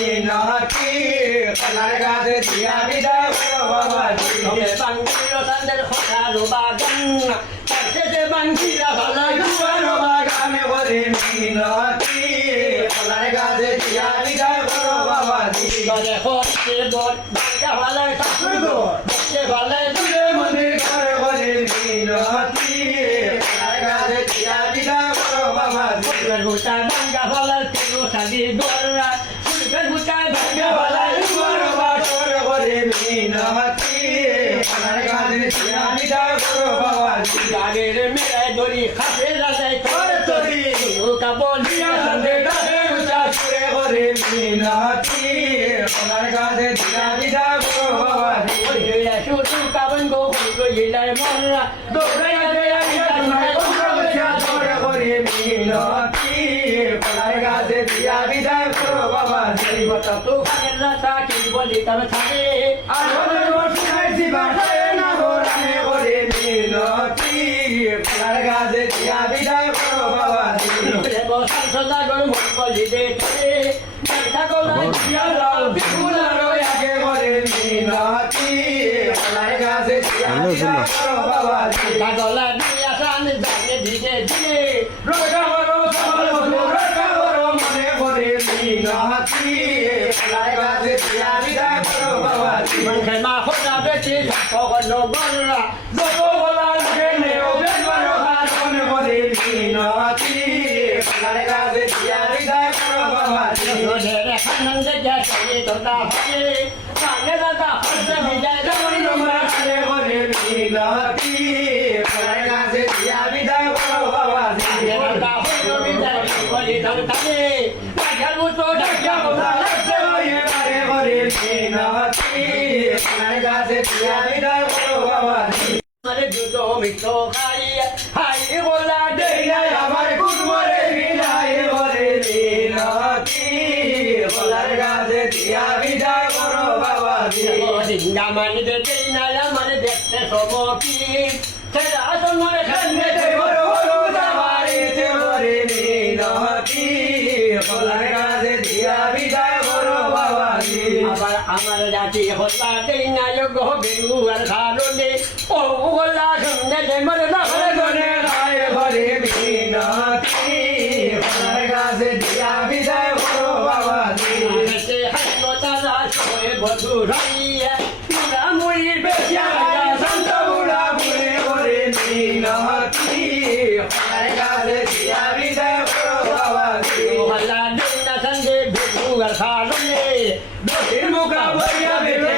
মিনতি কলার গাছে দিয়া বিদায় করো বাবাজি বাঙ্গির সান্দের খোঁজা রোবাগান তারপরে বাঙ্গিরা ভালাই দুয়ারো বাগানে করে মিনতি কলার গাছে দিয়া বিদায় করো বাবাজি গরে হচ্ছে বল বাঙ্গা ভালাই ঠাকুর গো বসে ভালাই তুলে মন্দির করে করে মিনতি কলার গাছে দিয়া বিদায় করো বাবাজি ফুলের হুটায় বাঙ্গা ভালাই তেলো শালি গররা ফুলের হুটায় বাঙ্গা ভালাই দুয়ারো বাগানে করে মিনতি কলার গাছে দিয়া বিদায় করো বাবাজি গাড়ির মেয়ে দড়ি খাপে রাজাই করে তরি কা বলিয়া সন্ধে গাছে উঠা সুরে করে মিনতি কলার গাছে দিয়া বিদায় করো বাবাজি ওইয়া শুধু কাবন গো গো ইলাই মররা দৌড়াইয়া দেয়া সুরে করে মিনতি কলার গাছে দিয়া বিদায় করো বাবাজি তো খানের রাতা কি বলি তবে থাকে আর বলে শুনাইছি বাসায় না গোরামে করে মিনতি কলার গাছে দিয়া বিদায় করো বাবাজি বসান সদা গর মন বলি দেখে দেখা গোলা দিয়া লাল বিপুলার আগে করে মিনতি কলার গাছে দিয়া বিদায় করো বাবাজি গলা দিয়া সান জাগে ধীরে ধীরে রোজা বড় সবল হলো রোজা বড় মনে করে মিনতি কলার গাছে দিয়া বিদায় করো বাবাজি মনকে মা হোনা বেটি ভগন গররা জগো বলা গেলে ও বেবার হারন করে মিনতি কলার গাছে দিয়া বিদায় করো বাবাজি রে খানন্দে যাচ্ছে তোটা হবে কানে দাদা হচ্ছে বিজয় রমণ রমণে করে মিনতি কলার গাছে দিয়া বিদায় করো বাবাজি দাদা হচ্ছে বিজয় বলি ধরতাবে রাজার মতো ডাকিয়া বলা লাগছে এবারে করে মিনতি কলার গাছে দিয়া বিদায় করো বাবাজি আরে দুটো মিত্র খাই হাই বলা দে আমার কুমরে বিদায় করে মিনতি কলার গাছে দিয়া বিদায় করো বাবাজি ডিঙ্গা মানি দে না মানে দেখতে সমকি সেটা তোমার খান্নে তে বড় বড় দাবারিতে করে মিনতি কলার গাছে দিয়া বিদায় করো বাবাজি আবার আমার জাতি হল্লা দেই না গো বেরু আর খারুনে ও হল্লা শুনে দে মরে না ঘরে ঘরে গায়ে ঘরে মিনতি কলার গাছে দিয়া বিদায় করো বাবাজি সে হাসলো তারা সয়ে বধু রাইয়া মুরা মুড়ি বেশিয়া সন্ত বুড়া বুড়ে করে মিনতি কলার গাছে দিয়া বিদায় করো বাবাজি হল্লা দেই না সঙ্গে বেরু আর খারুনে মুখা বইয়া বেবে